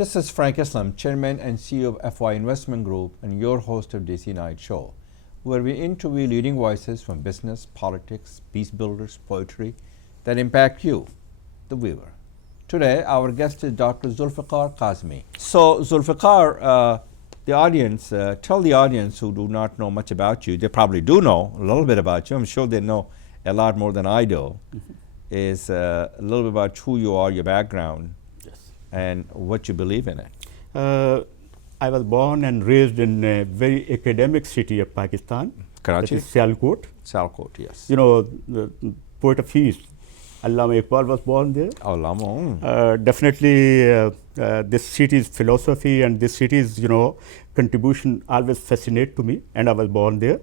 This is Frank Islam, Chairman and CEO of FY Investment Group and your host of DC Night Show, where we interview leading voices from business, politics, peace builders, poetry that impact you, the viewer. Today, our guest is Dr. Zulfiqar Kazmi. So, Zulfiqar, the audience, tell the audience who do not know much about you, they probably do know a little bit about you, I'm sure they know a lot more than I do, is a little bit about who you are, your background, and what you believe in it. I was born and raised in a very academic city of Pakistan. Karachi? That is Sialkot. Sialkot, yes. You know, the poet of peace, Allama Iqbal was born there. Allama. Definitely, this city's philosophy and this city's, contribution always fascinate to me, and I was born there.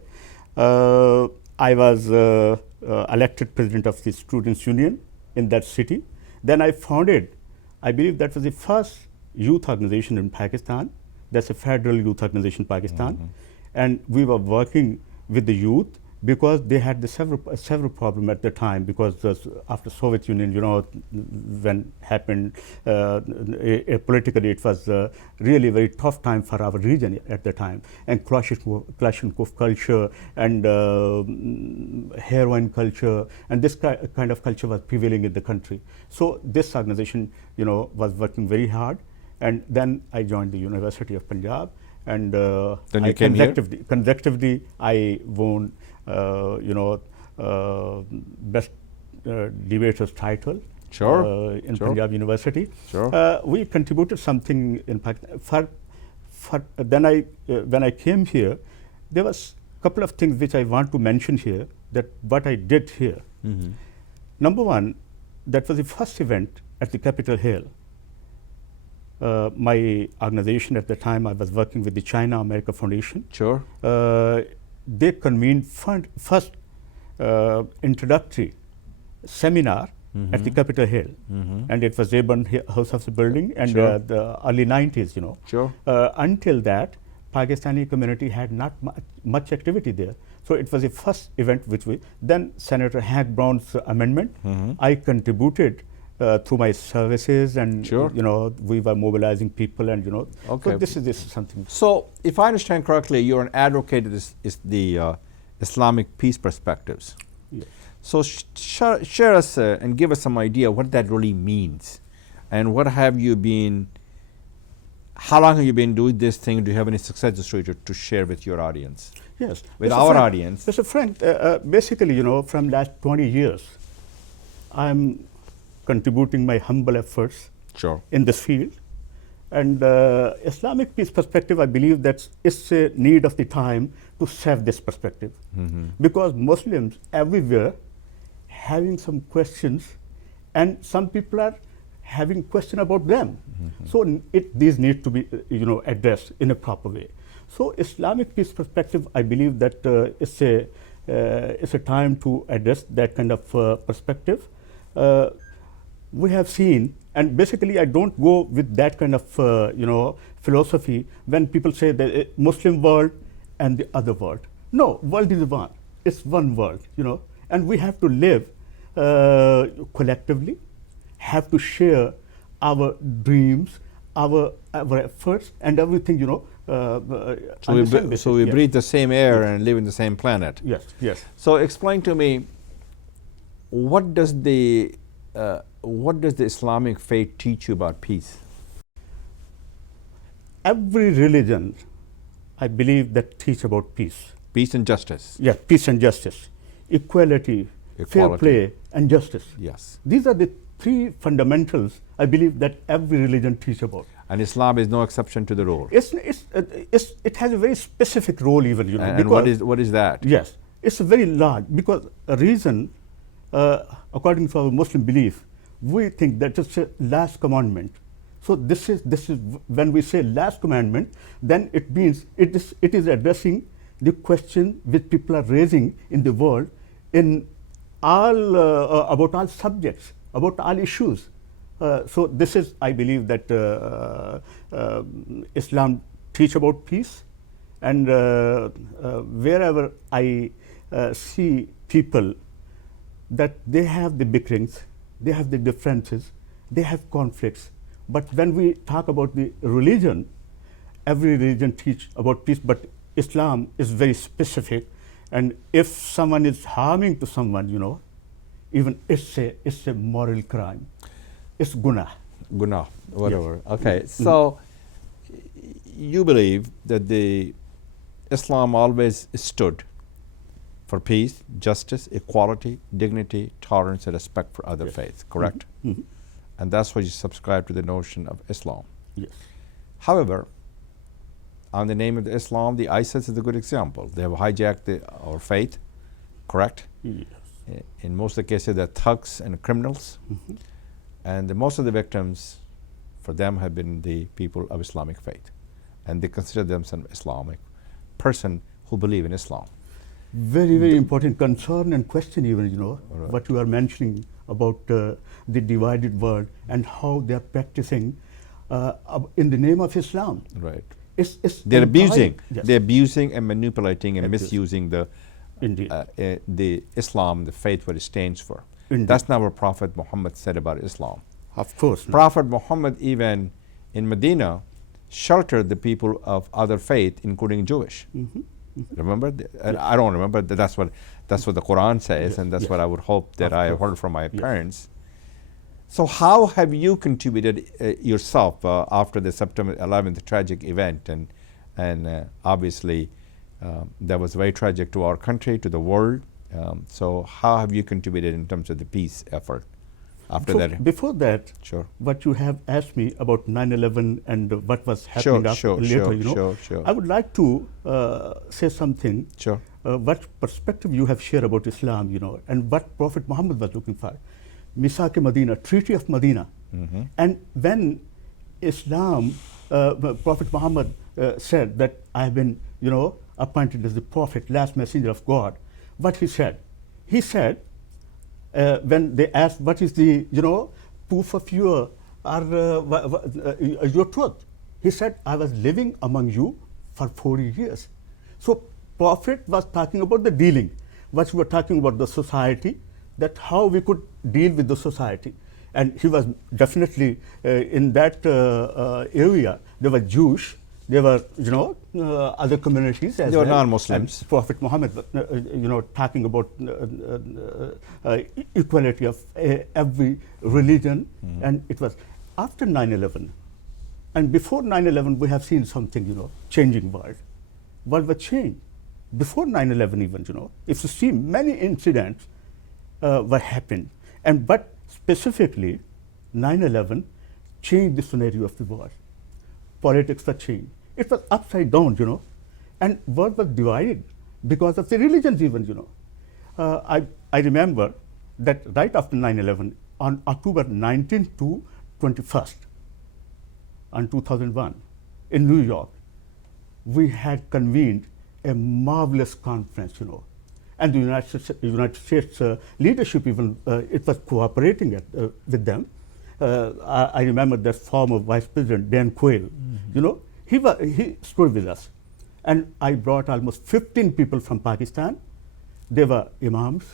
I was elected president of the Students' Union in that city. Then I founded, I believe that was the first youth organization in Pakistan. That's a federal youth organization in Pakistan. And we were working with the youth because they had the several problems at the time, because after Soviet Union, when happened politically, it was really a very tough time for our region at the time. And Kalashnikov culture and heroin culture and this kind of culture was prevailing in the country. So this organization, was working very hard. And then I joined the University of Punjab, and then you came consecutively I won best debaters title in Punjab University. We contributed something in Pakistan. Then when I came here, there was a couple of things which I want to mention here, that what I did here. Number one, that was the first event at the Capitol Hill. My organization at the time, I was working with the China America Foundation. They convened first introductory seminar at the Capitol Hill, and it was Rayburn House of the building, and the early 90s, until that, Pakistani community had not much activity there. So it was the first event then Senator Hank Brown's amendment, I contributed through my services, and we were mobilizing people, and so this is something. So if I understand correctly, you're an advocate of the Islamic peace perspectives. So share us and give us some idea what that really means, and what have you been, how long have you been doing this thing? Do you have any success story to share with your audience? Yes, with our audience. Mr. Frank, basically, from last 20 years, I'm contributing my humble efforts in this field. And Islamic peace perspective, I believe that it's a need of the time to serve this perspective. Because Muslims everywhere having some questions, and some people are having question about them. So these need to be addressed in a proper way. So Islamic peace perspective, I believe that it's a time to address that kind of perspective. We have seen, and basically I don't go with that kind of philosophy when people say the Muslim world and the other world. No, world is one. It's one world, and we have to live collectively, have to share our dreams, our efforts, and everything, So we breathe the same air and live in the same planet. Yes. So explain to me, what does the Islamic faith teach you about peace? Every religion, I believe, that teach about peace. Peace and justice. Yes, peace and justice, equality, fair play, and justice. Yes. These are the three fundamentals, I believe, that every religion teach about. And Islam is no exception to the rule. It has a very specific role, even. And what is that? Yes, it's a very large, because a reason, according to our Muslim belief, we think that it's a last commandment. So this is when we say last commandment, then it means it is addressing the question which people are raising in the world, in all about all subjects, about all issues. So this is, I believe, that Islam teach about peace, and wherever I see people that they have the bickerings, they have the differences, they have conflicts, But when we talk about the religion, every religion teach about peace, but Islam is very specific. And if someone is harming to someone, even it's a moral crime. It's guna. Guna, whatever. Yes. Okay, so you believe that the Islam always stood for peace, justice, equality, dignity, tolerance, and respect for other faiths, correct? Mm-hmm. And that's why you subscribe to the notion of Islam. Yes. However, on the name of the Islam, the ISIS is a good example. They have hijacked our faith, correct? Yes. In most of the cases, they're thugs and criminals. Mm-hmm. And most of the victims for them have been the people of Islamic faith. And they consider themselves Islamic person who believe in Islam. Very, very important concern and question even, Right. what you are mentioning about the divided world and how they are practicing in the name of Islam. Right. It's They're abusing. Yes. They're abusing and manipulating and Abuse. misusing Indeed. the Islam, the faith, what it stands for. Indeed. That's not what Prophet Muhammad said about Islam. Of course. Prophet Muhammad even in Medina sheltered the people of other faith, including Jewish. Mm-hmm. Remember? I don't remember. That's what the Quran says, Yes, and that's yes. what I would hope that Of I course. heard from my Yes. parents. So how have you contributed yourself after the September 11th tragic event, and obviously that was very tragic to our country, to the world. So how have you contributed in terms of the peace effort after that? Before that, Sure. what you have asked me about 9/11 and what was happening later, Sure. I would like to say something. Sure. What perspective you have shared about Islam, and what Prophet Muhammad was looking for. Misaq Medina, Treaty of Medina. Mm-hmm. And when Islam, Prophet Muhammad said that I have been, appointed as the prophet, last messenger of God, what he said? He said, when they asked, what is the, proof of your truth? He said, I was living among you for 40 years. So Prophet was talking about the dealing. What we were talking about the society, that how we could deal with the society. And he was definitely in that area. There were Jewish, there were, other communities as They were well. non-Muslims. And Prophet Muhammad, talking about equality of every religion. Mm-hmm. And it was after 9/11. And before 9/11, we have seen something, changing world. World was changed. Before 9/11 even, if you see many incidents were happened. But specifically, 9/11 changed the scenario of the world. Politics were changed. It was upside down, and world was divided because of the religions even, I remember that right after 9/11, on October 19 to 21st, on 2001, in New York, we had convened a marvelous conference, and the United States leadership even, it was cooperating with them. I remember that former Vice President Dan Quayle, he stood with us. And I brought almost 15 people from Pakistan. They were imams,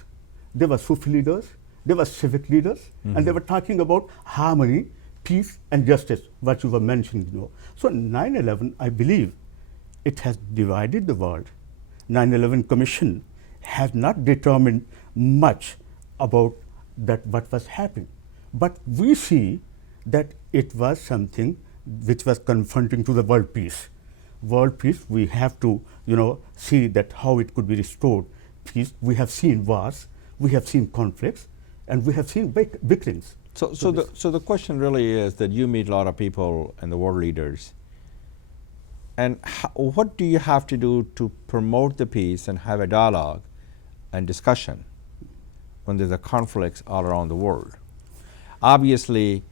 they were Sufi leaders, they were civic leaders, and they were talking about harmony, peace, and justice, what you were mentioning. So 9/11, I believe, it has divided the world. 9/11 Commission has not determined much about that what was happening. But we see that it was something which was confronting to the world peace. World peace, we have to, see that how it could be restored. Peace, we have seen wars, we have seen conflicts, and we have seen bickerings. So the question really is that you meet a lot of people and the world leaders, and what do you have to do to promote the peace and have a dialogue and discussion when there's a conflicts all around the world? Obviously,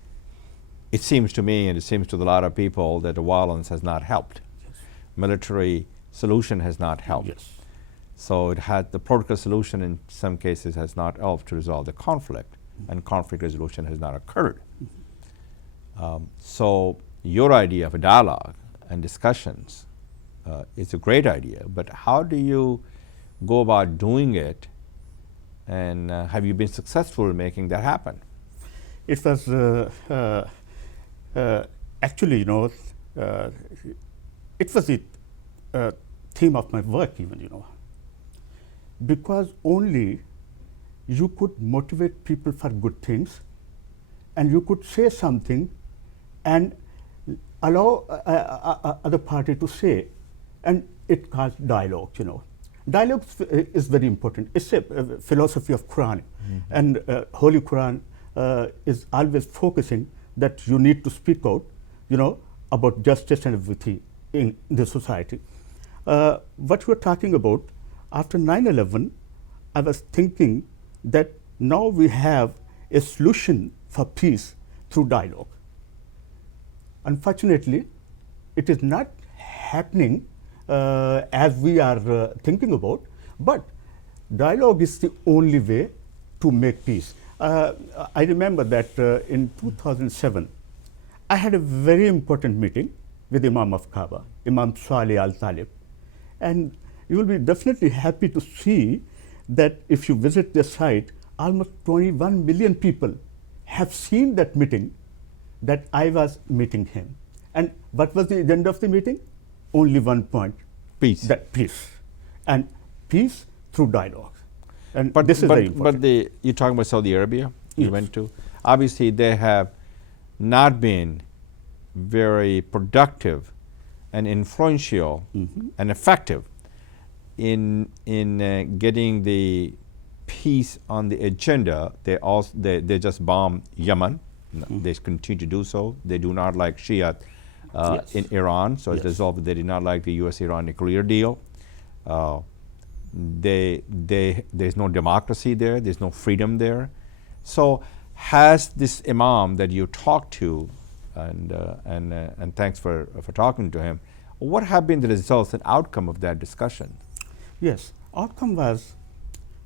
it seems to me and it seems to a lot of people that the violence has not helped. Yes. Military solution has not helped. Yes. So the political solution in some cases has not helped to resolve the conflict, and conflict resolution has not occurred. So your idea of a dialogue and discussions is a great idea, but how do you go about doing it, and have you been successful in making that happen? It was Actually, it was the theme of my work even, because only you could motivate people for good things, and you could say something and allow other party to say, and it calls dialogue, Dialogue is very important. It's a philosophy of Quran, and Holy Quran is always focusing that you need to speak out, about justice and everything in the society. What we're talking about, after 9/11, I was thinking that now we have a solution for peace through dialogue. Unfortunately, it is not happening as we are thinking about, but dialogue is the only way to make peace. I remember that in 2007, I had a very important meeting with Imam of Kaaba, Imam Saleh al-Talib, and you will be definitely happy to see that if you visit the site, almost 21 million people have seen that meeting, that I was meeting him. And what was the agenda of the meeting? Only one point. Peace. That peace. And peace through dialogue. And this is very important. But you're talking about Saudi Arabia, you Yes. went to. Obviously, they have not been very productive and influential and effective in getting the peace on the agenda. They just bombed Yemen. They continue to do so. They do not like Shia Yes. in Iran, so as a Yes. result, they did not like the U.S.-Iran nuclear deal. There's no democracy there. There's no freedom there. So has this imam that you talked to, and thanks for talking to him, what have been the results and outcome of that discussion? Yes, outcome was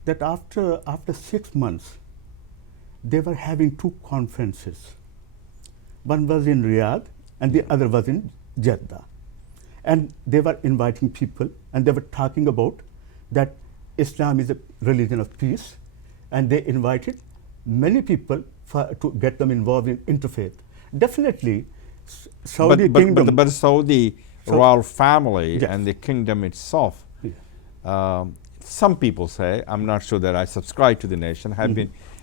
that after 6 months, they were having 2 conferences. One was in Riyadh and the other was in Jeddah. And they were inviting people, and they were talking about that Islam is a religion of peace, and they invited many people to get them involved in interfaith. Definitely, Saudi kingdom. But Saudi royal family Yes. and the kingdom itself, Yeah. some people say, I'm not sure that I subscribe to the nation,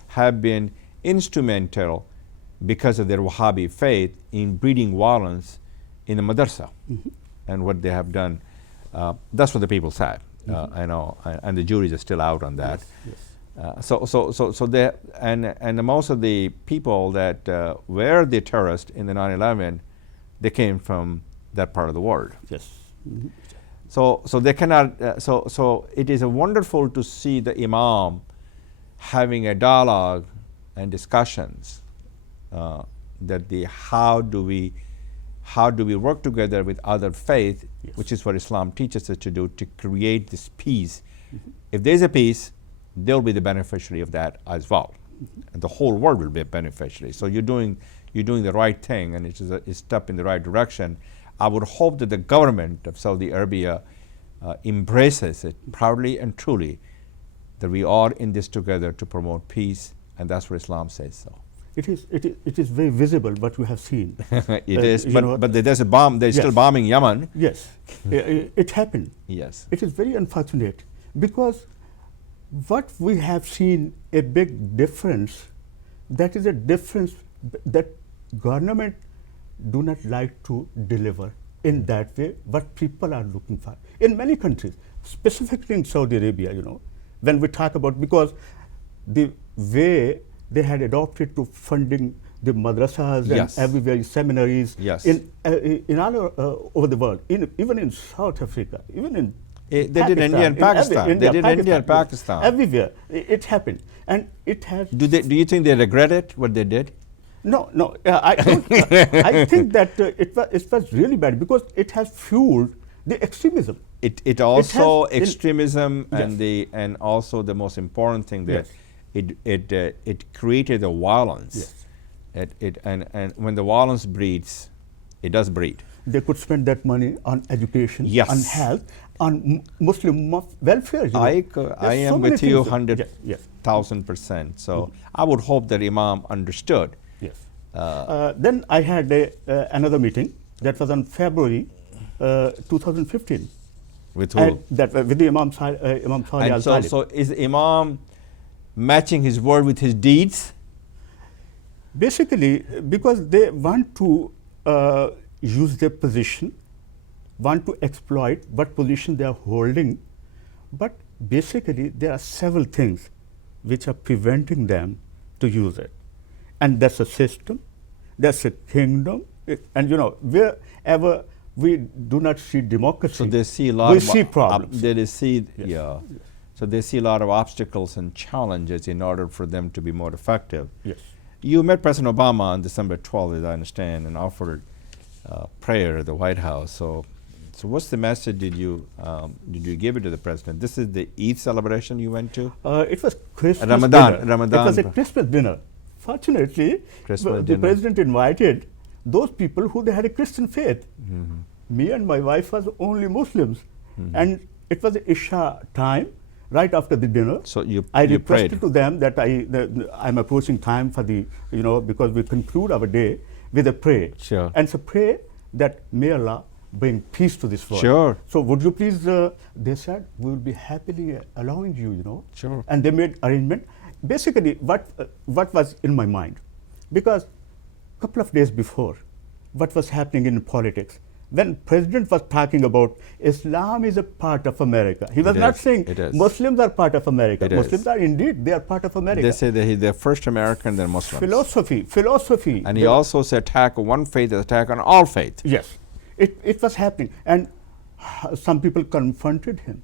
have been instrumental because of their Wahhabi faith in breeding violence in the madrasa, and what they have done. That's what the people say. I know, and the juries are still out on that. Yes. So they, and most of the people that were the terrorists in the 9/11, they came from that part of the world. Yes. So they cannot. So it is wonderful to see the imam having a dialogue and discussions that how do we work together with other faith, Yes. which is what Islam teaches us to do, to create this peace. If there's a peace, they'll be the beneficiary of that as well, and the whole world will be a beneficiary. So you're doing the right thing, and it's a step in the right direction. I would hope that the government of Saudi Arabia embraces it proudly and truly, that we are in this together to promote peace, and that's what Islam says so. It is very visible what we have seen. It is, but there's a bomb. They're still Yes. bombing Yemen. Yes, it happened. Yes. It is very unfortunate, because what we have seen a big difference, that is a difference that government do not like to deliver in that way what people are looking for. In many countries, specifically in Saudi Arabia, when we talk about, because the way they had adopted to funding the madrasas Yes. and everywhere, seminaries, Yes. in all over the world, even in South Africa, even in They did India and Pakistan. They did India and Pakistan. Everywhere it happened, and it has. Do you think they regret it, what they did? No. I don't. I think that it was really bad, because it has fueled the extremism. It also has extremism Yes. and also the most important thing that Yes. it created a violence. Yes. And when the violence breeds, it does breed. They could spend that money on education, Yes. on health, on Muslim welfare. I There's so am many with you things that- 100,000%. So I would hope that Imam understood Yes. Then I had another meeting that was on February 2015. With who? With the Imam Salih And so is Imam matching his word with his deeds? Basically, because they want to use their position, want to exploit what position they are holding, but basically there are several things which are preventing them to use it. And that's a system, that's a kingdom, and wherever we do not see democracy, so they see a lot we of see problems. So they see a lot of obstacles and challenges in order for them to be more effective. Yes. You met President Obama on December 12th, as I understand, and offered prayer at the White House. So what's the message did you give it to the president? This is the Eid celebration you went to? It was Christmas Ramadan. dinner. It was a Christmas dinner. Fortunately, the president invited those people who they had a Christian faith. Me and my wife was only Muslims, and it was Isha time, right after the dinner. So I you requested prayed. to them that I'm approaching time for the because we conclude our day with a prayer. Sure. And so pray that may Allah bring peace to this world. Sure. So would you please? They said we will be happily allowing you. Sure. And they made arrangement. Basically, what was in my mind, because a couple of days before, what was happening in politics, when President was talking about Islam is a part of America, he was not saying Muslims are part of America. Muslims are indeed, they are part of America. They say that they're first American, then Muslims. Philosophy. And he also said attack on one faith is attack on all faith. Yes, it was happening. And some people confronted him.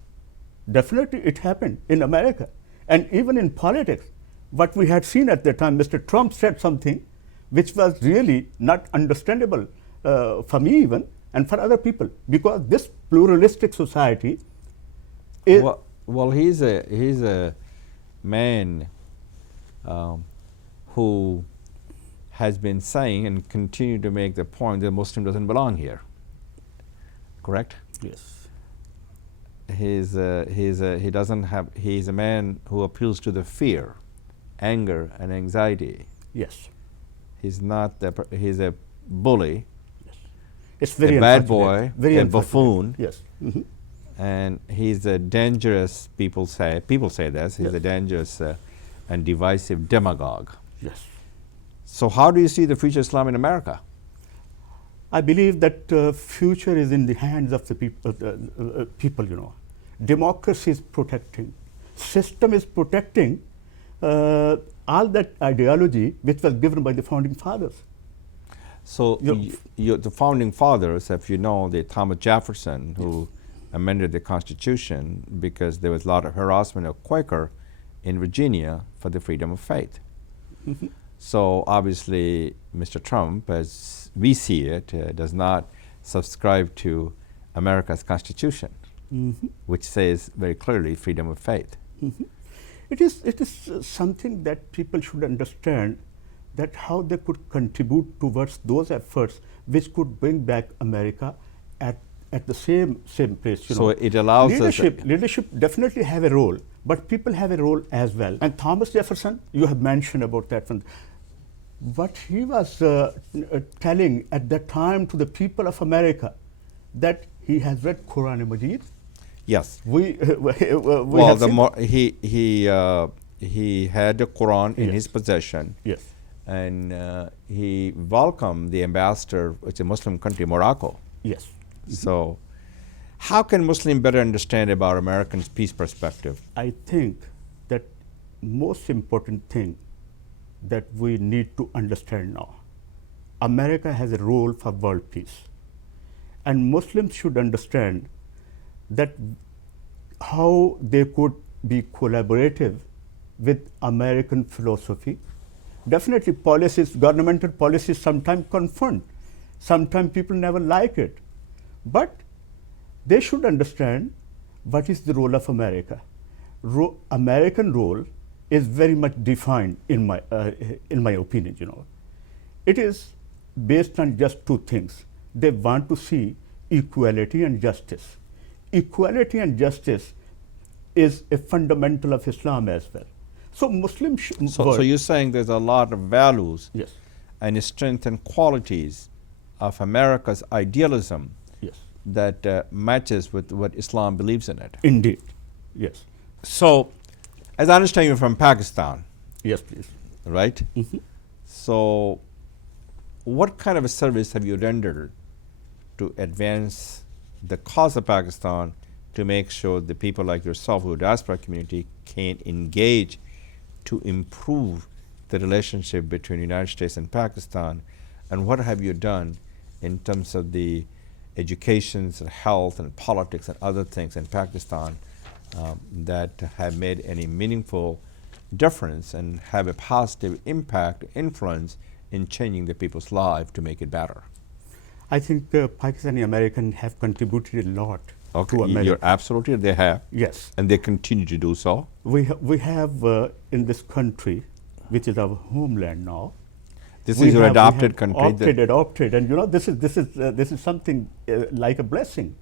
Definitely it happened in America. And even in politics, what we had seen at the time, Mr. Trump said something which was really not understandable for me even, and for other people, because this pluralistic society is... Well, he's a man who has been saying and continue to make the point that Muslim doesn't belong here. Correct? Yes. He's a man who appeals to the fear, anger, and anxiety. Yes. He's a bully. Yes. It's very a bad boy, a buffoon. Yes. And he's a dangerous, people say this, he's a dangerous and divisive demagogue. Yes. So how do you see the future of Islam in America? I believe that future is in the hands of the people, Democracy is protecting. System is protecting all that ideology which was given by the founding fathers. So the founding fathers, if you know, the Thomas Jefferson, who amended the Constitution because there was a lot of harassment of Quaker in Virginia for the freedom of faith. So obviously, Mr. Trump, as we see it, does not subscribe to America's Constitution, which says very clearly freedom of faith. It is something that people should understand, that how they could contribute towards those efforts which could bring back America at the same place. So it allows leadership definitely have a role, but people have a role as well. And Thomas Jefferson, you have mentioned about that one. What he was telling at that time to the people of America, that he has read Quran and Majid. Yes. He had the Quran in his possession. Yes. And he welcomed the ambassador, which is a Muslim country, Morocco. Yes. So how can Muslims better understand about Americans' peace perspective? I think that most important thing that we need to understand now, America has a role for world peace. And Muslims should understand that how they could be collaborative with American philosophy. Definitely policies, governmental policies sometimes confront, sometimes people never like it. But they should understand what is the role of America. American role is very much defined in my opinion. It is based on just two things. They want to see equality and justice. Equality and justice is a fundamental of Islam as well. So Muslims So you're saying there's a lot of values yes. and strengthen qualities of America's idealism Yes. that matches with what Islam believes in it. Indeed. Yes. So, as I understand, you're from Pakistan, Yes, please. right? So, what kind of a service have you rendered to advance the cause of Pakistan to make sure the people like yourself who are diaspora community can engage to improve the relationship between the United States and Pakistan? And what have you done in terms of the education and health and politics and other things in Pakistan that have made any meaningful difference and have a positive impact, influence in changing the people's life to make it better? I think Pakistani Americans have contributed a lot to America. You're absolutely, they have. Yes. And they continue to do so. We have in this country, which is our homeland now. This is your adopted country. Adopted, and you know this is something like a blessing.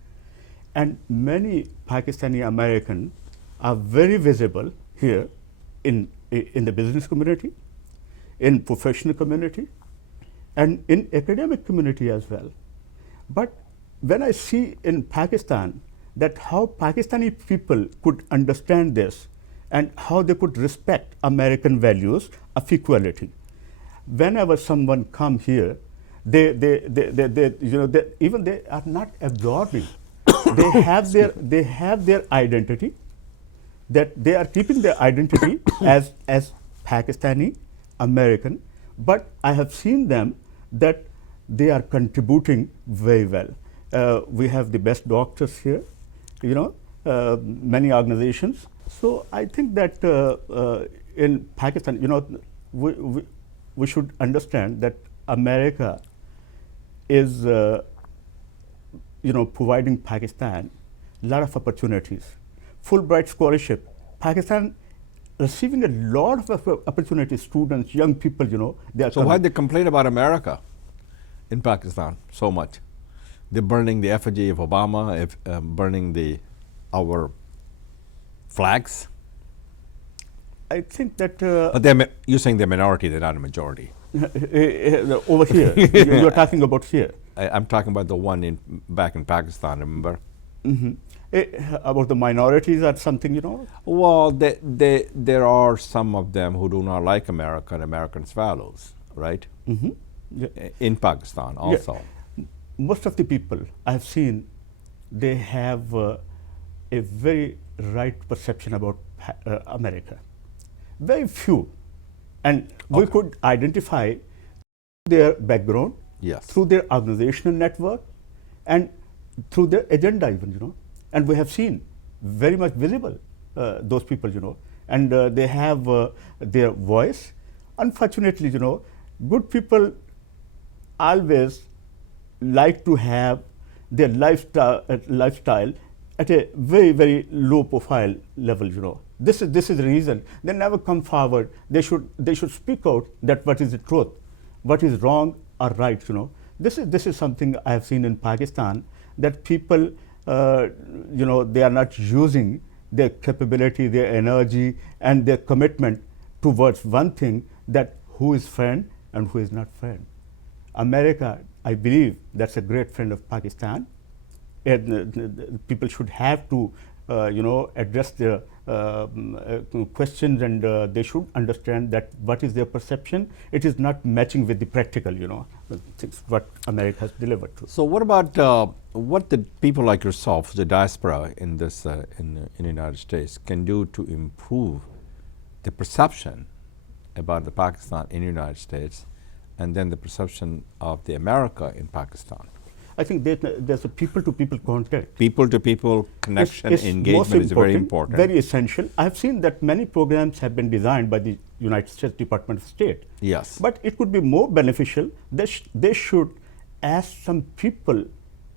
And many Pakistani Americans are very visible here in the business community, in professional community, and in academic community as well. But when I see in Pakistan that how Pakistani people could understand this and how they could respect American values of equality, whenever someone come here, they even they are not absorbing. they have their identity, that they are keeping their identity as Pakistani American, but I have seen them that they are contributing very well. We have the best doctors here, you know, many organizations. So I think that in Pakistan, you know, we should understand that America is, you know, providing Pakistan a lot of opportunities. Fulbright scholarship, Pakistan receiving a lot of opportunities, students, young people, you know. They are so why they complain about America in Pakistan so much? They're burning the effigy of Obama, burning our flags. I think that. But you're saying they're minority; they're not a majority. Over here, you're talking about here. I'm talking about the one back in Pakistan. Remember? About the minorities or something, you know. Well, there are some of them who do not like America and Americans' values, right? Yeah. In Pakistan also. Yeah. Most of the people I have seen, they have a very right perception about America. Very few. And we could identify their background, yes, through their organizational network and through their agenda even, you know. And we have seen very much visible those people, you know. And they have their voice. Unfortunately, you know, good people always like to have their lifestyle at a very, very low profile level, you know. This is the reason they never come forward. They should speak out that what is the truth, what is wrong or right, you know. This is something I have seen in Pakistan, that people, you know, they are not using their capability, their energy, and their commitment towards one thing, that who is friend and who is not friend. America, I believe, that's a great friend of Pakistan. And people should have to, you know, address their questions, and they should understand that what is their perception. It is not matching with the practical, you know, things what America has delivered to. So what about what the people like yourself, the diaspora in this in the United States, can do to improve the perception about the Pakistan in the United States, and then the perception of the America in Pakistan? I think there's a people-to-people contact. People-to-people connection, engagement is very important. Very essential. I have seen that many programs have been designed by the United States Department of State. Yes. But it could be more beneficial. They should ask some people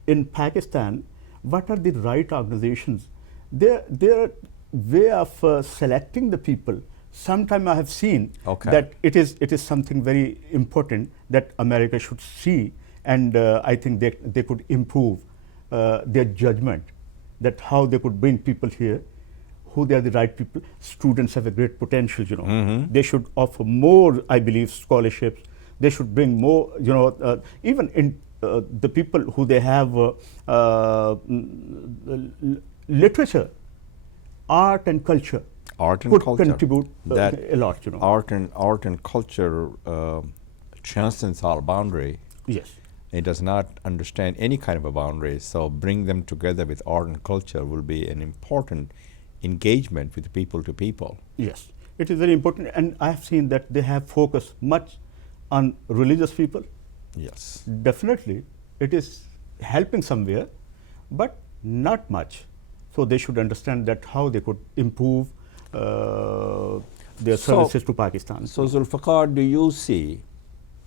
in Pakistan what are the right organizations. Their way of selecting the people. Sometimes I have seen that it is something very important that America should see. And I think they could improve their judgment, that how they could bring people here, who they are the right people. Students have a great potential, you know. They should offer more, I believe, scholarships, They should bring more, even in the people who they have literature, art and culture. Art and could culture. Contribute a lot. Art and culture transcends all boundary. Yes. It does not understand any kind of a boundary. So bring them together with art and culture will be an important engagement with people to people. Yes, it is very important, and I have seen that they have focused much on religious people. Yes. Definitely, it is helping somewhere, but not much. So they should understand that how they could improve their services to Pakistan. So Zulfiqar, do you see,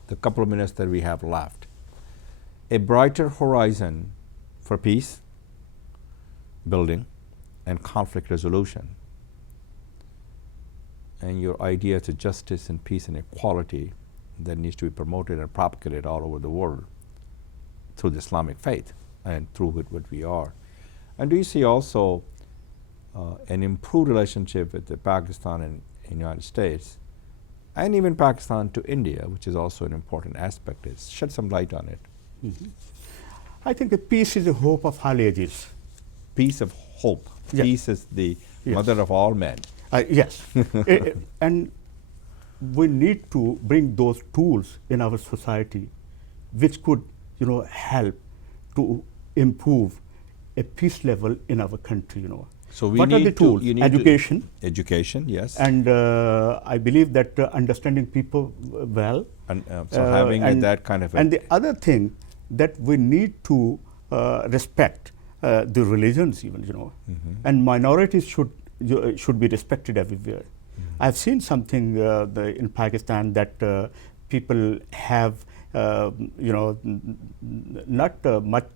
the couple of minutes that we have left, a brighter horizon for peace building and conflict resolution, and your idea to justice and peace and equality that needs to be promoted and propagated all over the world through the Islamic faith and through what we are? And do you see also an improved relationship with the Pakistan and United States, and even Pakistan to India, which is also an important aspect? Shed some light on it. Mm-hmm. I think that peace is the hope of all ages. Peace of hope. Yes. Peace is the mother of all men. Yes. And we need to bring those tools in our society which could help to improve a peace level in our country. So we what need are the tools? Education. Education, yes. And I believe that understanding people well. And so having that kind of and the other thing that we need to respect the religions even, and minorities should be respected everywhere. I've seen something in Pakistan that people have not much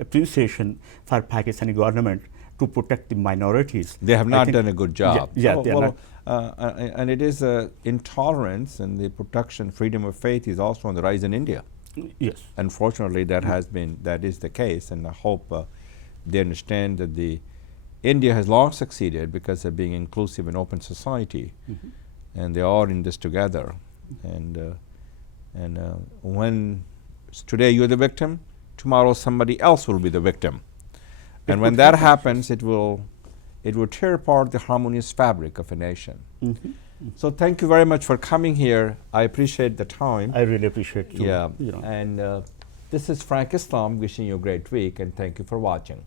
appreciation for Pakistani government to protect the minorities. They have not done a good job. And it is intolerance and the protection, freedom of faith is also on the rise in India. Yes. Unfortunately, that is the case, and I hope they understand that India has long succeeded because of being inclusive and open society, and they are in this together. And when today you're the victim, tomorrow somebody else will be the victim, and when that happens, it will tear apart the harmonious fabric of a nation. So thank you very much for coming here. I appreciate the time. I really appreciate you. Yeah, and this is Frank Islam wishing you a great week, and thank you for watching.